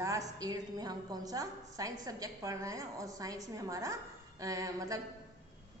Class 8 में हम कौन सा साइंस सब्जेक्ट पढ़ रहे हैं और साइंस में हमारा मतलब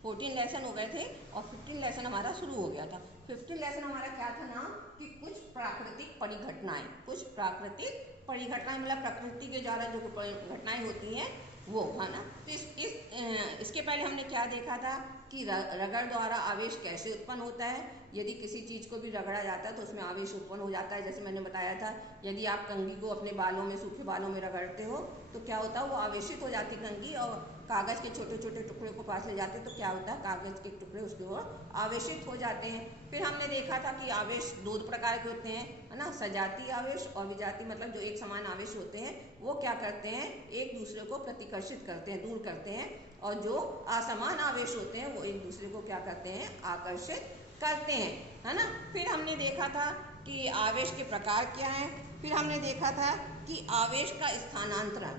14 लेसन हो गए थे और 15 लेसन हमारा शुरू हो गया था। 15 लेसन हमारा क्या था नाम कि कुछ प्राकृतिक परिघटनाएं, कुछ प्राकृतिक परिघटनाएं मतलब प्रकृति के द्वारा जो घटनाएं होती हैं वो है ना। तो इसके पहले हमने क्या देखा था कि रगड़ द्वारा आवेश कैसे उत्पन्न होता है। यदि किसी चीज़ को भी रगड़ा जाता है तो उसमें आवेश उत्पन्न हो जाता है। जैसे मैंने बताया था, यदि आप कंघी को अपने बालों में, सूखे बालों में रगड़ते हो तो क्या होता है, वो आवेशित हो जाती कंघी और कागज़ के छोटे छोटे टुकड़े को पास ले जाते तो क्या होता है, कागज़ के टुकड़े उसके ओर आवेशित हो जाते हैं। फिर हमने देखा था कि आवेश दो प्रकार के होते हैं, है ना, सजातीय आवेश और विजातीय, मतलब जो एक समान आवेश होते हैं वो क्या करते हैं, एक दूसरे को प्रतिकर्षित करते हैं, दूर करते हैं, और जो असमान आवेश होते हैं वो एक दूसरे को क्या करते हैं, आकर्षित करते हैं, है ना। फिर हमने देखा था कि आवेश के प्रकार क्या हैं। फिर हमने देखा था कि आवेश का स्थानांतरण,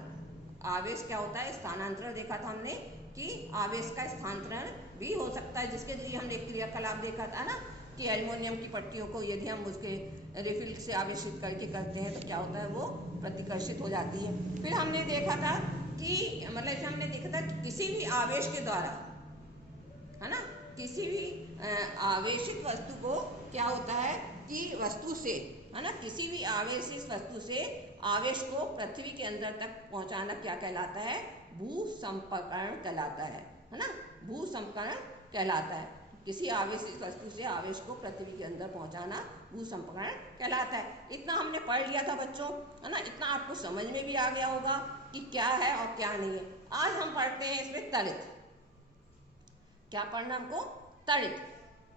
आवेश क्या होता है, स्थानांतरण देखा था हमने कि आवेश का स्थानांतरण भी हो सकता है, जिसके लिए हमने क्रियाकलाप देखा था ना कि एल्युमिनियम की पट्टियों को यदि हम उसके रिफिल से आवेशित करके करते हैं तो क्या होता है, वो प्रतिकर्षित हो जाती है। फिर हमने देखा था कि मतलब हमने देखा था कि किसी भी आवेश के द्वारा, है ना, किसी भी आवेशित वस्तु को क्या होता है कि वस्तु से, है ना, किसी भी आवेशित वस्तु से आवेश को पृथ्वी के अंदर तक पहुंचाना क्या कहलाता है, भूसंपर्कण कहलाता है ना, भूसंपर्कण कहलाता है। किसी आवेशित वस्तु से आवेश को पृथ्वी के अंदर पहुंचाना भूसंपर्कण कहलाता है। इतना हमने पढ़ लिया था बच्चों, है ना, इतना आपको समझ में भी आ गया होगा कि क्या है और क्या नहीं है। आज हम पढ़ते हैं इसमें तड़ित। क्या पढ़ना हमको, तड़ित।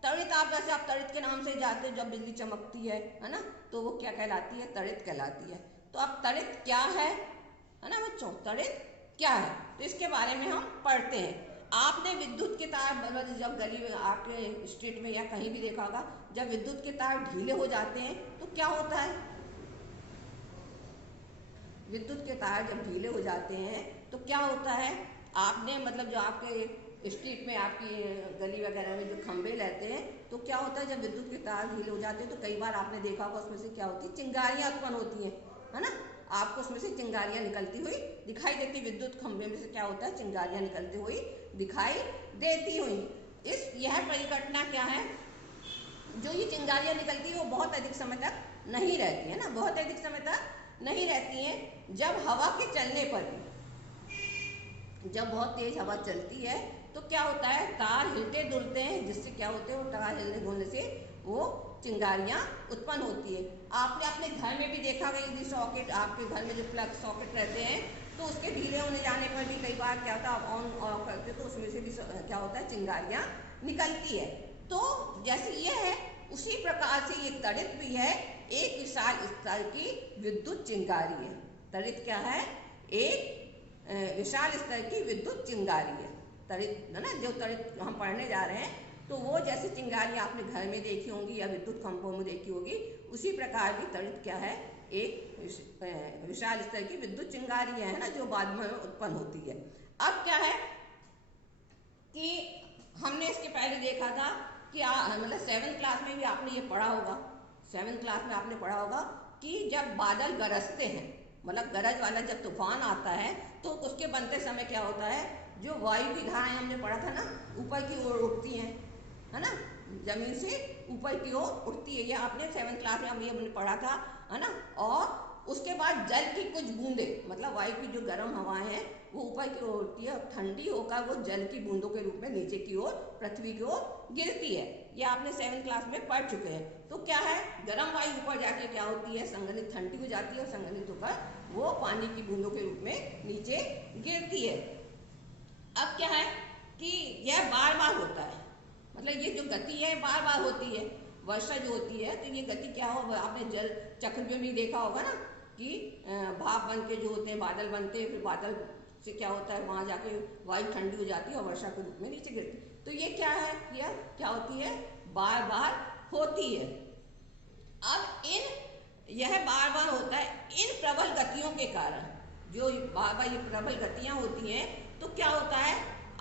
तड़ित आप जैसे आप तड़ित के नाम से जाते हो, जब बिजली चमकती है ना, तो वो क्या कहलाती है, तड़ित कहलाती है। तो अब तड़ित क्या है ना बच्चों, तड़ित क्या है, तो इसके बारे में हम पढ़ते हैं। आपने विद्युत के तार जब गली में आपके स्ट्रीट में या कहीं भी देखा होगा, जब विद्युत के तार ढीले हो जाते हैं तो क्या होता है, विद्युत के तार जब ढीले हो जाते हैं तो क्या होता है, आपने मतलब जो आपके स्ट्रीट में आपकी गली वगैरह में जो खंभे रहते हैं तो क्या होता है, जब विद्युत के तार ढीले हो जाते हैं तो कई बार आपने देखा होगा उसमें से क्या होती है, चिंगारियां उत्पन्न होती हैं, है ना, आपको उसमें से चिंगारियां निकलती हुई दिखाई देती। विद्युत खंभे में से क्या होता है, चिंगारियां निकलती हुई दिखाई देती हुई। यह परिघटना क्या है, जो ये चिंगारियां निकलती है वो बहुत अधिक समय तक नहीं रहती है ना, बहुत अधिक समय तक नहीं रहती हैं। जब हवा के चलने पर, जब बहुत तेज हवा चलती है तो क्या होता है, तार हिलते डुलते हैं, जिससे क्या होते हैं, वो तार हिलने डुलने से वो चिंगारियां उत्पन्न होती है। आपने अपने घर में भी देखा होगा, यदि सॉकेट, आपके घर में जो प्लग सॉकेट रहते हैं तो उसके ढीले होने जाने पर भी कई बार क्या होता है, आप ऑन ऑफ करते तो उसमें से भी क्या होता है, चिंगारियां निकलती है। तो जैसे ये है उसी प्रकार से ये तड़ित भी है, एक विशाल स्तर की विद्युत चिंगारी है। तड़ित क्या है, एक विशाल स्तर की विद्युत चिंगारी है तड़ित, है ना। जो तड़ित हम पढ़ने जा रहे हैं तो वो जैसे चिंगारी आपने घर में देखी होंगी या विद्युत खंभों में देखी होगी, उसी प्रकार की तड़ित क्या है, एक विशाल स्तर की विद्युत चिंगारी है ना, जो बाद में उत्पन्न होती है। अब क्या है कि हमने इसके पहले देखा था कि मतलब 7th क्लास में भी आपने ये पढ़ा होगा, 7th क्लास में आपने पढ़ा होगा कि जब बादल गरजते हैं, मतलब गरज वाला जब तूफान आता है तो उसके बनते समय क्या होता है, जो वायु की धाराएं हमने पढ़ा था ना, ऊपर की ओर उठती हैं, है ना, जमीन से ऊपर की ओर उठती है। ये आपने 7th क्लास में हमने पढ़ा था, है ना। और उसके बाद जल की कुछ बूंदे, मतलब वायु की जो गर्म हवाएं हैं वो ऊपर की ओर उठती है और ठंडी होकर वो जल की बूंदों के रूप में नीचे की ओर, पृथ्वी की ओर गिरती है। ये आपने 7th क्लास में पढ़ चुके हैं। तो क्या है, गर्म वायु ऊपर जाके क्या होती है, संघनित, ठंडी हो जाती है और संघनित होकर वो पानी की बूंदों के रूप में नीचे गिरती है। अब क्या है कि यह बार बार होता है, मतलब ये जो गति है बार बार होती है। वर्षा जो होती है तो ये गति क्या हो, आपने जल चक्र में भी देखा होगा ना कि भाप बन के जो होते हैं, बादल बनते हैं, फिर बादल से क्या होता है, वहां जाके वायु ठंडी हो जाती है और वर्षा के रूप में नीचे गिरती है। तो ये क्या है, यह क्या होती है, बार बार होती है। अब यह बार बार होता है इन प्रबल गतियों के कारण, जो बार बार ये प्रबल गतियां होती हैं तो क्या होता है,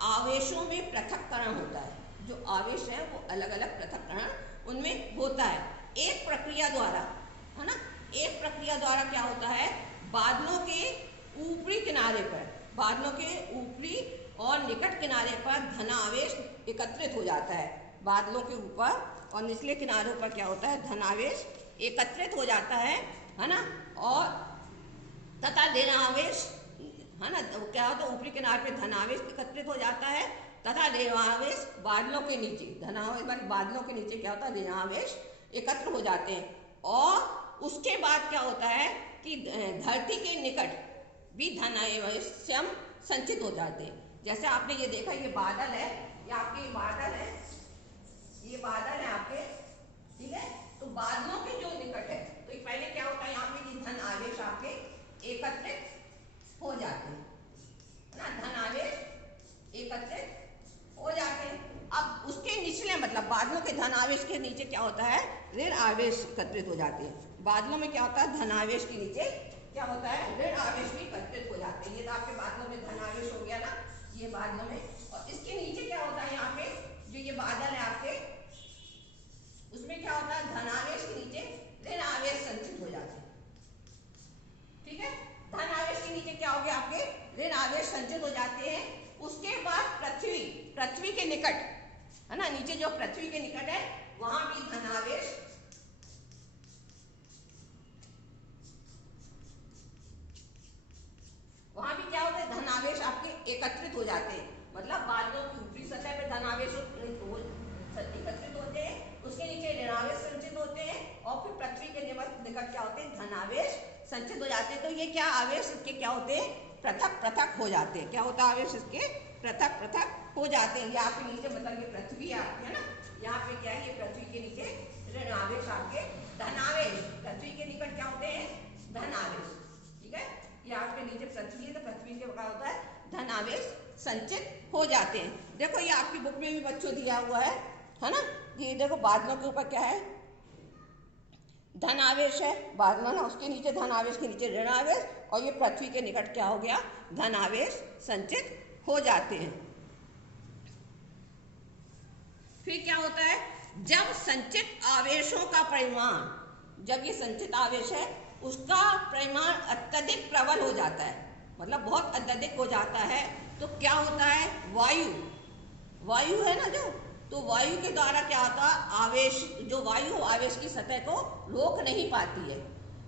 आवेशों में पृथक्करण होता है। जो आवेश है वो अलग अलग पृथक्करण उनमें होता है एक प्रक्रिया द्वारा, है ना। एक प्रक्रिया द्वारा क्या होता है, बादलों के ऊपरी किनारे पर, बादलों के ऊपरी और निकट किनारे पर धनावेश एकत्रित हो जाता है। बादलों के ऊपर और निचले किनारों पर क्या होता है, धनावेश एकत्रित हो जाता है ना। और तथा ऋणावेश, है ना, तो क्या होता है, ऊपरी किनारे पे धनावेश एकत्रित हो जाता है तथा ऋणावेश बादलों के नीचे, धनावेश बादलों के नीचे क्या होता है, ऋणावेश एकत्र हो जाते हैं। और उसके बाद क्या होता है कि धरती के निकट भी धनावेश संचित हो जाते हैं। जैसे आपने ये देखा, ये बादल है, ये आपके बादल है, ये बादल है आपके, ठीक है। तो बादलों के जो निकट है, तो पहले क्या होता है, यहाँ पे धन आवेश आपके एकत्रित हो जाते हैं ना, धन आवेश एकत्रित हो जाते हैं। अब उसके निचले मतलब बादलों के धन आवेश के नीचे क्या होता है, ऋण आवेश एकत्रित हो जाते हैं। बादलों में क्या होता है, धन आवेश के नीचे क्या होता है, ऋण आवेश भी एकत्रित हो जाते हैं। ये तो आपके बादलों में धन आवेश हो गया ना, ये बादलों में। और इसके नीचे क्या होता है, यहाँ पे जो ये बादल है आपके, उसमें क्या होता है, धन आवेश के नीचे ऋण आवेश संचित हो जाते हैं, ठीक है। धन आवेश के नीचे क्या हो गया, आपके ऋण आवेश संचित हो जाते हैं। उसके बाद पृथ्वी, पृथ्वी के निकट, है ना, नीचे जो पृथ्वी के निकट है वहां भी धन आवेश, वहां भी क्या होता है, धन आवेश आपके एकत्रित हो जाते हैं। मतलब बादलों की ऊपरी सतह पे धन आवेश एकत्रित होते हैं, उसके नीचे ऋणावेश संचित होते हैं, और फिर पृथ्वी के निकट क्या होते हैं, धन आवेश संचित हो जाते हैं। तो ये क्या आवेश इसके क्या होते हैं, पृथक पृथक हो जाते हैं। क्या होता है, आवेश इसके पृथक पृथक हो जाते हैं। यहाँ पे नीचे मतलब ये पृथ्वी आपकी, है ना, यहाँ पे क्या है, ये पृथ्वी के नीचे ऋण आवेश आपके धन आवेश, पृथ्वी के निकट क्या होते हैं, धन आवेश, ठीक है। ये आपके नीचे पृथ्वी है, तो पृथ्वी के क्या होता है, धन आवेश संचित हो जाते हैं। देखो ये आपकी बुक में भी बच्चों दिया हुआ है ना, ये देखो बादलों के ऊपर क्या है, धन आवेश है, बादलों ना, उसके नीचे धन आवेश के नीचे ऋण आवेश, और ये पृथ्वी के निकट क्या हो गया, धन आवेश संचित हो जाते हैं। फिर क्या होता है, जब संचित आवेशों का परिमाण, जब ये संचित आवेश है उसका परिमाण अत्यधिक प्रबल हो जाता है, मतलब बहुत अत्यधिक हो जाता है, तो क्या होता है, वायु, वायु है ना जो, तो वायु के द्वारा क्या होता है, आवेश, जो वायु आवेश की सतह को रोक नहीं पाती है।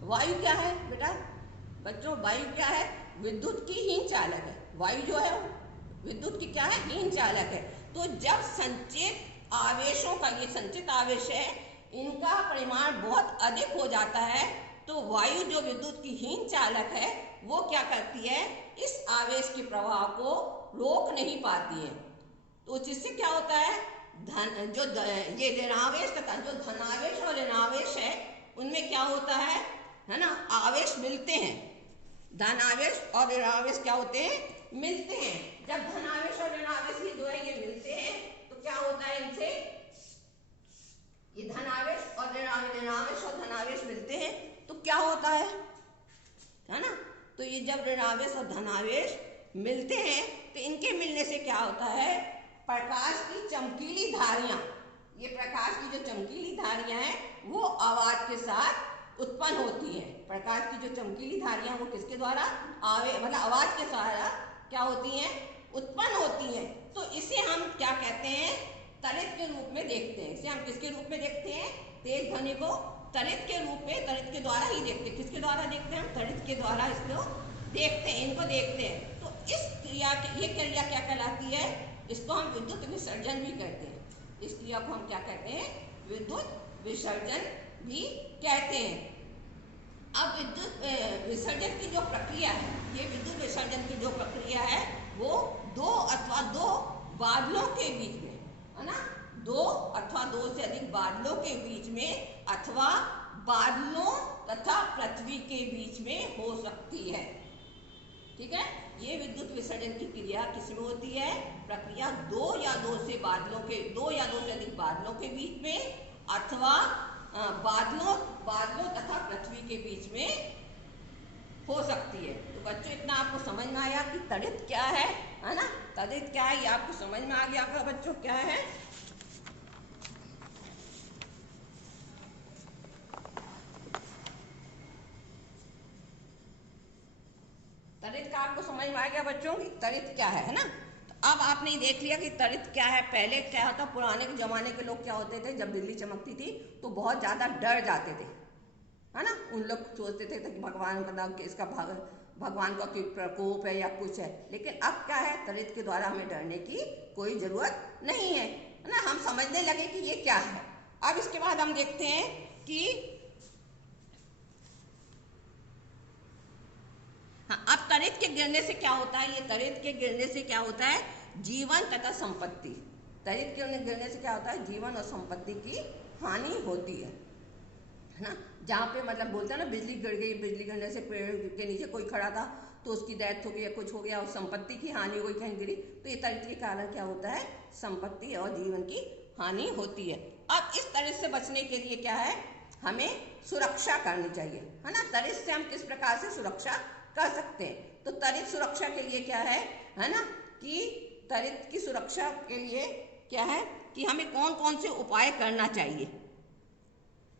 वायु क्या है बेटा, बच्चों वायु क्या है, विद्युत की हीन चालक है। वायु जो है विद्युत की क्या है, हीन चालक है। तो जब संचित आवेशों का, ये संचित आवेश है, इनका परिमाण बहुत अधिक हो जाता है, तो वायु जो विद्युत की हीन चालक है वो क्या करती है, इस आवेश के प्रवाह को रोक नहीं पाती है। तो जिससे क्या होता है, धन जो ये ऋणावेश तथा जो धनावेश और ऋणावेश है उनमें क्या होता है ना, आवेश मिलते हैं। धनावेश और ऋणावेश क्या होते हैं, मिलते हैं। जब धनावेश और ऋणावेश ये जो है ये मिलते हैं, तो क्या होता है, इनसे ये धनावेश और ऋणावेश और धनावेश मिलते हैं, तो क्या होता है ना, तो ये जब ऋणावेश और धनावेश मिलते हैं तो इनके मिलने से क्या होता है, प्रकाश की चमकीली धारियां, ये प्रकाश की जो चमकीली धारियां हैं वो आवाज के साथ उत्पन्न होती हैं। प्रकाश की जो चमकीली धारियां वो किसके द्वारा, मतलब आवाज के द्वारा क्या होती हैं, उत्पन्न होती हैं। तो इसे हम क्या कहते हैं, तड़ित के रूप में देखते हैं। इसे हम किसके रूप में देखते हैं, तेज ध्वनि को तड़ित के रूप में, तड़ित के द्वारा ही देखते हैं। किसके द्वारा देखते हैं, हम तड़ित के द्वारा इसको देखते हैं, इनको देखते हैं। तो इस क्रिया, ये क्रिया क्या कहलाती है, इसको हम विद्युत विसर्जन भी कहते हैं। इस क्रिया को हम क्या कहते हैं, विद्युत विसर्जन भी कहते हैं। अब विद्युत विसर्जन की जो प्रक्रिया है, ये विद्युत विसर्जन की जो प्रक्रिया है वो दो अथवा दो बादलों के बीच में, है ना, दो अथवा दो से अधिक बादलों के बीच में अथवा बादलों तथा पृथ्वी के बीच में हो सकती है, ठीक है। ये विद्युत विसर्जन की क्रिया किसमें होती है, प्रक्रिया दो या दो से अधिक बादलों के बीच में अथवा बादलों तथा पृथ्वी के बीच में हो सकती है। तो बच्चों इतना आपको समझ में आया कि तड़ित क्या है ना, तड़ित क्या है, ये आपको समझ में आ गया आपका बच्चों क्या है। समझ में आ गया बच्चों की तड़ित क्या है ना। तो अब आपने देख लिया कि तड़ित क्या है। पहले क्या होता, पुराने के जमाने के लोग क्या होते थे, जब बिजली चमकती थी तो बहुत ज्यादा डर जाते थे, है ना। उन लोग सोचते थे कि भगवान का इसका भगवान का कोई प्रकोप है या कुछ है। लेकिन अब क्या है, तड़ित के द्वारा हमें डरने की कोई जरूरत नहीं है ना। हम समझने लगे कि ये क्या है। अब इसके बाद हम देखते हैं कि हाँ, अब तड़ित के गिरने से क्या होता है। ये तड़ित के गिरने से क्या होता है, जीवन तथा संपत्ति। तड़ित के गिरने से क्या होता है, जीवन और संपत्ति की हानि होती है ना। जहाँ पे मतलब बोलते हैं ना, बिजली गिर गई, बिजली गिरने से पेड़ के नीचे कोई खड़ा था तो उसकी डेथ हो गई या कुछ हो गया और संपत्ति की हानि हो गई, कहीं गिरी, तो ये तड़ित के कारण क्या होता है, संपत्ति और जीवन की हानि होती है। अब इस तड़ित से बचने के लिए क्या है, हमें सुरक्षा करनी चाहिए, है ना। तड़ित से हम किस प्रकार से सुरक्षा कर सकते हैं। तो तड़ित सुरक्षा के लिए क्या है ना, कि तड़ित की सुरक्षा के लिए क्या है कि हमें कौन कौन से उपाय करना चाहिए,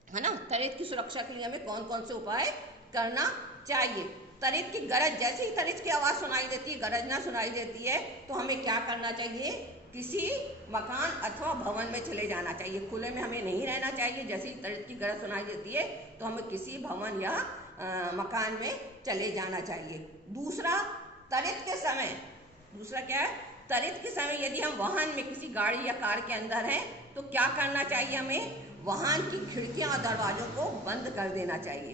है ना। तड़ित की सुरक्षा के लिए हमें कौन कौन से उपाय करना चाहिए। तड़ित की गरज, जैसे ही तड़ित की आवाज सुनाई देती है, गरजना सुनाई देती है, तो हमें क्या करना चाहिए, किसी मकान अथवा भवन में चले जाना चाहिए। खुले में हमें नहीं रहना चाहिए। जैसे ही तड़ित की गरज सुनाई देती है तो हमें किसी भवन या मकान में चले जाना चाहिए। दूसरा, तड़ित के समय, दूसरा क्या है, तड़ित के समय यदि हम वाहन में, किसी गाड़ी या कार के अंदर हैं, तो क्या करना चाहिए, हमें वाहन की खिड़कियां और दरवाजों को बंद कर देना चाहिए,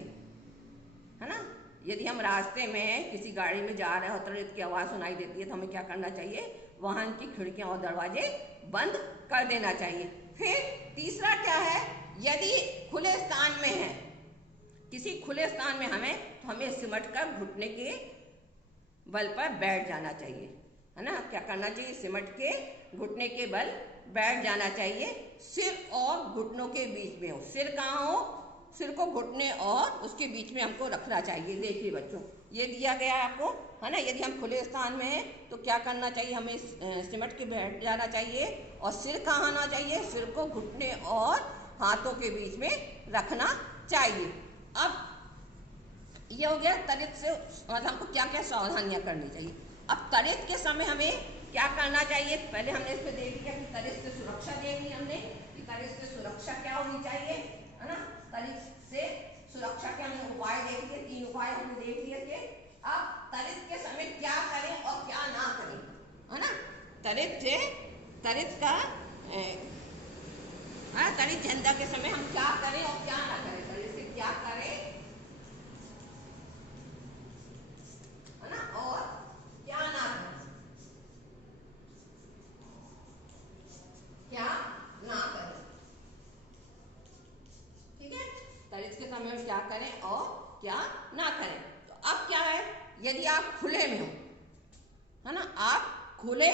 है ना। यदि हम रास्ते में किसी गाड़ी में जा रहे हैं और तड़ित की आवाज सुनाई देती है तो हमें क्या करना चाहिए, वाहन की खिड़कियां और दरवाजे बंद कर देना चाहिए। फिर तीसरा क्या है, यदि खुले स्थान में है, किसी खुले स्थान में हमें, तो हमें सिमट कर घुटने के बल पर बैठ जाना चाहिए, है ना। क्या करना चाहिए, सिमट के घुटने के बल बैठ जाना चाहिए। सिर और घुटनों के बीच में हो, सिर कहाँ हो, सिर को घुटने और उसके बीच में हमको रखना चाहिए। देखिए बच्चों, ये दिया गया है आपको, है ना। यदि हम खुले स्थान में हैं तो क्या करना चाहिए, हमें सिमट के बैठ जाना चाहिए और सिर कहाँ आना चाहिए, सिर को घुटने और हाथों के बीच में रखना चाहिए। अब ये हो गया तड़ित से मतलब हमको क्या क्या सावधानियां करनी चाहिए। अब तड़ित के समय हमें क्या करना चाहिए, पहले हमने इसमें देख लिया कि तड़ित से सुरक्षा देख ली हमने, कि तड़ित से सुरक्षा क्या होनी चाहिए, है ना। तड़ित से सुरक्षा के हमने उपाय देख लिए, 3 उपाय हमने देख लिए थे। अब तड़ित के समय क्या करें और क्या ना करें, है ना। तड़ित का तड़ित झंडा के समय हम क्या करें और क्या ना करें, तड़ित से क्या करें, है ना, और क्या ना करें, क्या ना करें, ठीक है। तड़ित के समय में क्या करें और क्या ना करें। तो अब क्या है, यदि आप खुले में हो, है ना, आप खुले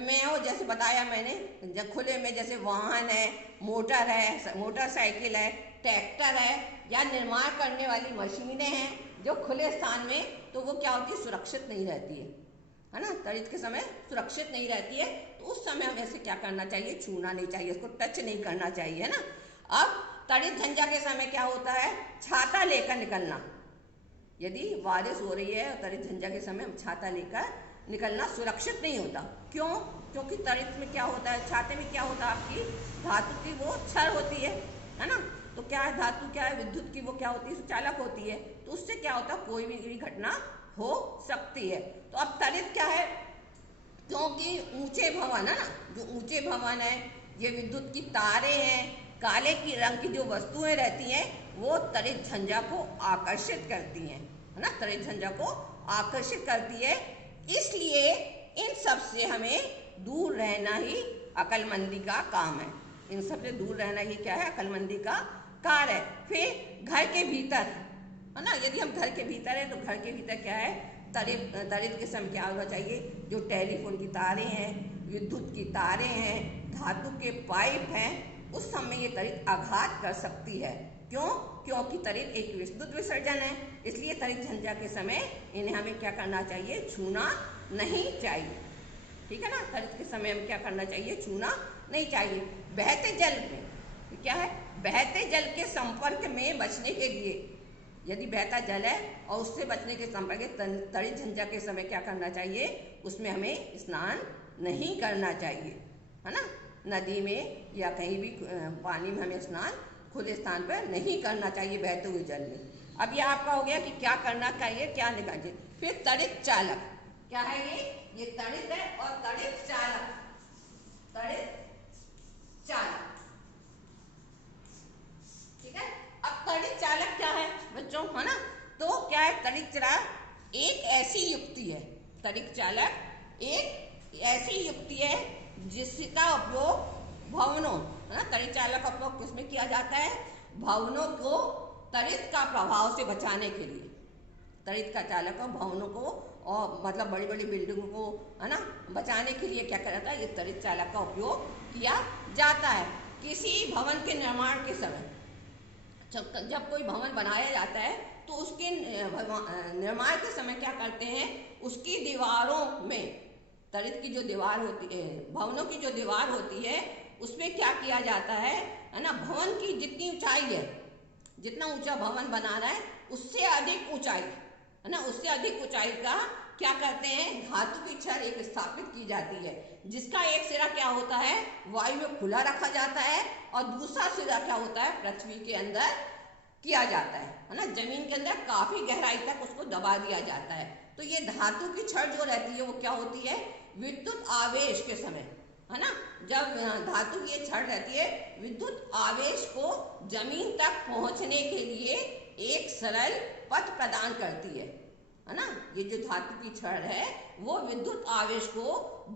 में हो, जैसे बताया मैंने, जब खुले में जैसे वाहन है, मोटर है, मोटरसाइकिल है, ट्रैक्टर है या निर्माण करने वाली मशीनें हैं जो खुले स्थान में, तो वो क्या होती है, सुरक्षित नहीं रहती है ना। तड़ित के समय सुरक्षित नहीं रहती है, तो उस समय हमें ऐसे क्या करना चाहिए, छूना नहीं चाहिए, उसको टच नहीं करना चाहिए, है ना। अब तड़ित झंझा के समय क्या होता है, छाता लेकर निकलना। यदि बारिश हो रही है और तड़ित झंझा के समय हम छाता लेकर निकलना सुरक्षित नहीं होता। क्यों, क्योंकि तड़ित में क्या होता है, छाते में क्या होता है, आपकी धातु की वो छड़ होती है ना। तो क्या है, धातु क्या है, विद्युत की वो क्या होती है, चालक होती है, तो उससे क्या होता है, कोई भी घटना हो सकती है। तो अब तड़ित क्या है, क्योंकि ऊंचे भवन है ना, जो ऊंचे भवन है, ये विद्युत की तारे हैं, काले की रंग की जो वस्तुएं रहती हैं, वो तड़ित झंझा को आकर्षित करती हैं, है ना, तड़ित झंझा को आकर्षित करती है। इसलिए इन सब से हमें दूर रहना ही अक्लमंदी का काम है। इन सब से दूर रहना ही क्या है, अक्लमंदी का कार्य है। फिर घर के भीतर, है ना, यदि हम घर के भीतर है तो घर के भीतर क्या है, तड़ित के समय क्या होना चाहिए, जो टेलीफोन की तारें हैं, विद्युत की तारें हैं, धातु के पाइप हैं, उस समय ये तड़ित आघात कर सकती है। क्यों, क्योंकि तड़ित एक विद्युत विसर्जन है, इसलिए तड़ित झंझा के समय इन्हें हमें क्या करना चाहिए, छूना नहीं चाहिए, ठीक है ना। तड़ित के समय हमें क्या करना चाहिए, छूना नहीं चाहिए। बहते जल में क्या है, बहते जल के संपर्क में बचने के लिए, यदि बहता जल है और उससे बचने के संपर्क तड़ित झंझा के समय क्या करना चाहिए, उसमें हमें स्नान नहीं करना चाहिए, है ना। नदी में या कहीं भी पानी में हमें स्नान खुले स्थान पर नहीं करना चाहिए बहते हुए जल में। अब ये आपका हो गया कि क्या करना चाहिए, क्या नहीं करना चाहिए। फिर तड़ित चालक क्या है, ये तड़ित है और तड़ित चालक, तड़ित चालक, ठीक है। अब तड़ित चालक क्या है बच्चों, है ना। तो क्या है, तड़ित चालक एक ऐसी युक्ति है, तड़ित चालक एक ऐसी युक्ति है जिसका उपयोग भवनों, है ना, तड़ित चालक का उपयोग किसमें किया जाता है, भवनों को तड़ित का प्रभाव से बचाने के लिए। तड़ित का चालक भवनों को और मतलब बड़ी बड़ी बिल्डिंगों को, है ना, बचाने के लिए क्या किया जाता है, ये तड़ित चालक का उपयोग किया जाता है। किसी भवन के निर्माण के समय जब कोई भवन बनाया जाता है तो उसके निर्माण के समय क्या करते हैं, उसकी दीवारों में तड़ित की जो दीवार होती है, भवनों की जो दीवार होती है, उसमें क्या किया जाता है ना, भवन की जितनी ऊंचाई है, जितना ऊंचा भवन बनाना है उससे अधिक ऊंचाई, है ना, उससे अधिक ऊंचाई का क्या करते हैं, धातु की छड़ एक स्थापित की जाती है, जिसका एक सिरा क्या होता है, वायु में खुला रखा जाता है और दूसरा सिरा क्या होता है, पृथ्वी के अंदर किया जाता है ना, जमीन के अंदर काफी गहराई तक उसको दबा दिया जाता है। तो ये धातु की छड़ जो रहती है वो क्या होती है, विद्युत आवेश के समय, है ना, जब धातु की छड़ रहती है, विद्युत आवेश को जमीन तक पहुंचने के लिए एक सरल पथ प्रदान करती है ना। ये जो धातु की छड़ है वो विद्युत आवेश को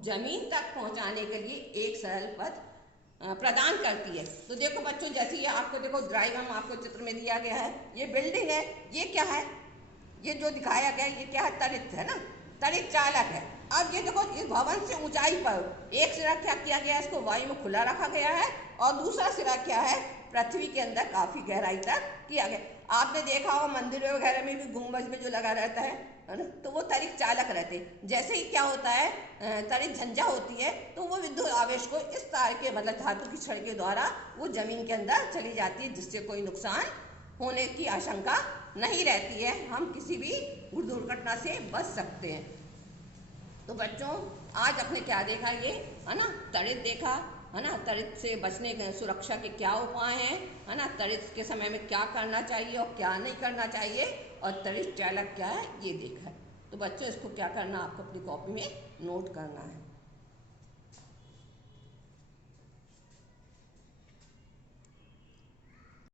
जमीन तक पहुंचाने के लिए एक सरल पथ प्रदान करती है। तो देखो बच्चों, जैसे ये आपको देखो ड्राइंग में आपको चित्र में दिया गया है, ये बिल्डिंग है, ये क्या है, ये जो दिखाया गया है ये क्या है, तड़ित है ना, तड़ित चालक है। अब ये देखो, इस भवन से ऊंचाई पर एक सिरा क्या किया गया है, इसको वायु में खुला रखा गया है और दूसरा सिरा क्या है, पृथ्वी के अंदर काफी गहराई तक किया गया। आपने देखा हो मंदिरों वगैरह में भी गुंबज में जो लगा रहता है ना, तो वो तड़ित चालक रहते हैं। जैसे ही क्या होता है, तड़ित झंझा होती है तो वो विद्युत आवेश को इस तार के मतलब धातु की छड़ के द्वारा वो जमीन के अंदर चली जाती है, जिससे कोई नुकसान होने की आशंका नहीं रहती है, हम किसी भी दुर्घटना से बच सकते हैं। तो बच्चों, आज अपने क्या देखा, ये है ना, तड़ित देखा, है ना, तड़ित से बचने के सुरक्षा के क्या उपाय हैं, है ना, तड़ित के समय में क्या करना चाहिए और क्या नहीं करना चाहिए, और तड़ित चालक क्या है ये देखा है। तो बच्चों, इसको क्या करना, आपको अपनी कॉपी में नोट करना है।